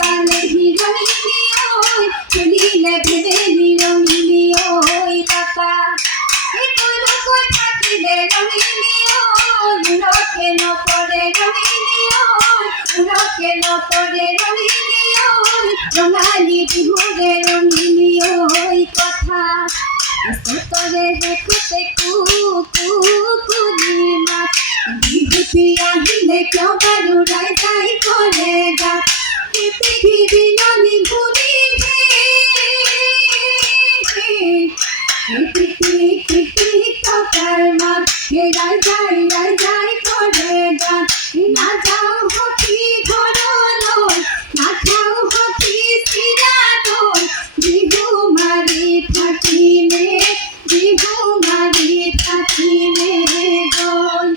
পালে হিরোইনি ওই চলিলে ভেবে নিরঙিনি ওই টাকা কোনো কথা দিলে রঙিনি ওই রকে নপরে রঙিনি ওই রকে নপরে রঙিনি ওই রঙালি বিহুরে রঙিনি ওই কথা সতরে হেকুতে কুকুরিমা বিহুতি আহিলে কেবাৰু রাইতাই করে গা পৃথিবী নদী ঘুরি টকার মাছ রাই যাই করে গা না যাও হকি ঘরলৈ না খাও হকি চিৰালৈ বিহু মাৰি থাকিলে গল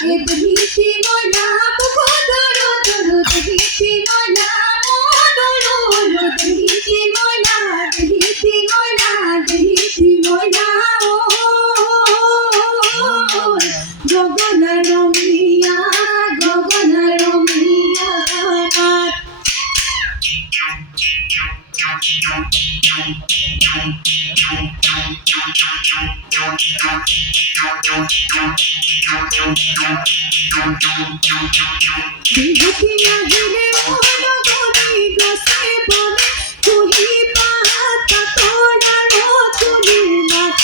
দেখিছি মই নাম দৰু দেখিছি মই নাম দৰু দেখিছি মই গগন ৰমীয়া বিহুতি আহিলে মনগৰি গছে বনে কুহি পাত তৰাৰ তুলিৰ মাত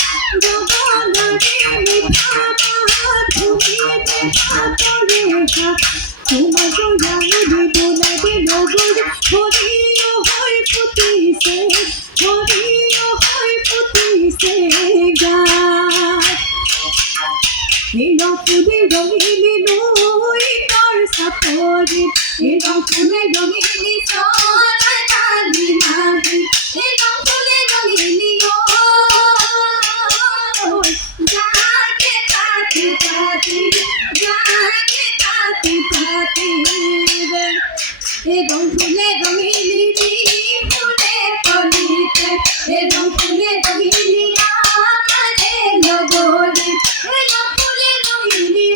গগনৰে মিঠা মাত ধুনীতে হাতৰে হাত তোমাৰ গৰালে বোলাবে নগৰ হৰিণ হৈ ফুটিছে গাত ফুলে ৰঙিলি নৈ তৰ চাপৰিত ফুলে ৰঙিলি চৰাই কালি মাৰি ফুলে ৰঙিলি যাকে তাতি ফুলে ৰঙিলি ফুলে কলিতে ফুলে ৰঙিলি আমাৰে লগৰী ফুলে ৰঙিলি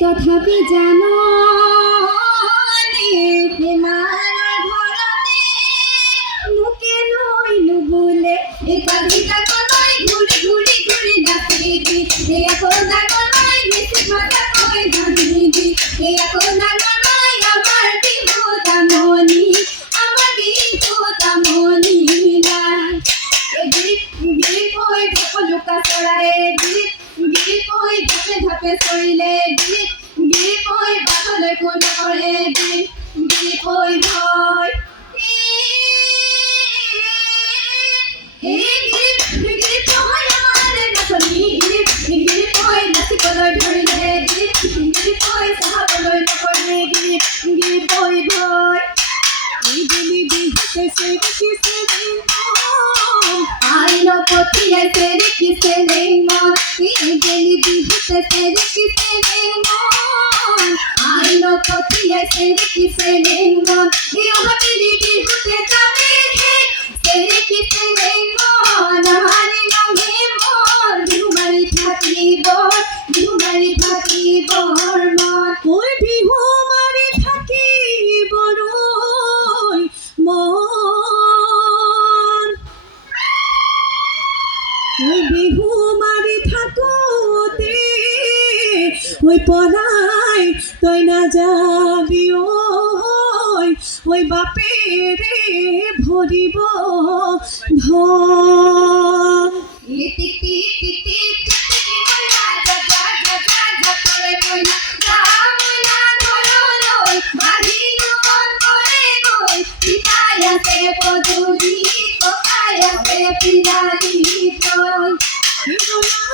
তথাপি জানো ঘৰতে মোকে লৈলো বোলে কলিতালৈ ঘূৰি নাচিবি আকৌ ডাঙৰলৈ বেছি কথা কৈ জানিবি আকৌ ডাঙৰলৈ আমাৰ বিহু তামনি গিৰিপ হৈ ঢপলুকা চৰাই গিৰিপ হৈ ঢাপে চৰিলে গিৰিপ হৈ বাঘলৈ কোন কৰে গিৰিপ হৈ ভয় গিৰিপ হৈ আমাৰ নাচনি গিৰিপ হৈ নাচিবলৈ ধৰিলে গিৰিপ হৈ চাহাবলৈ নকৰে গিৰিপ হৈ ভয় এইজনী বিহুতে চেৰিকিছে আইন পঠিয়াই চেৰিকিছে লেংমন এইজনী বিহুতে চেৰিকিছে লেংমন আইন পঠিয়াই চেৰিকিছে লেংমন অহাপিলি বিহুতে যাবে চেৰিকিছে লেংমন আমাৰে ৰঙে মন বিহু মাৰি থাকিবৰ মন ঐ বিহু মাৰি থাকিবৰ মন বিহু মাৰি থাকোতে পলাই তই নাযাবি ঐ বাপেৰে ভৰিব ধন বিরাজি তোর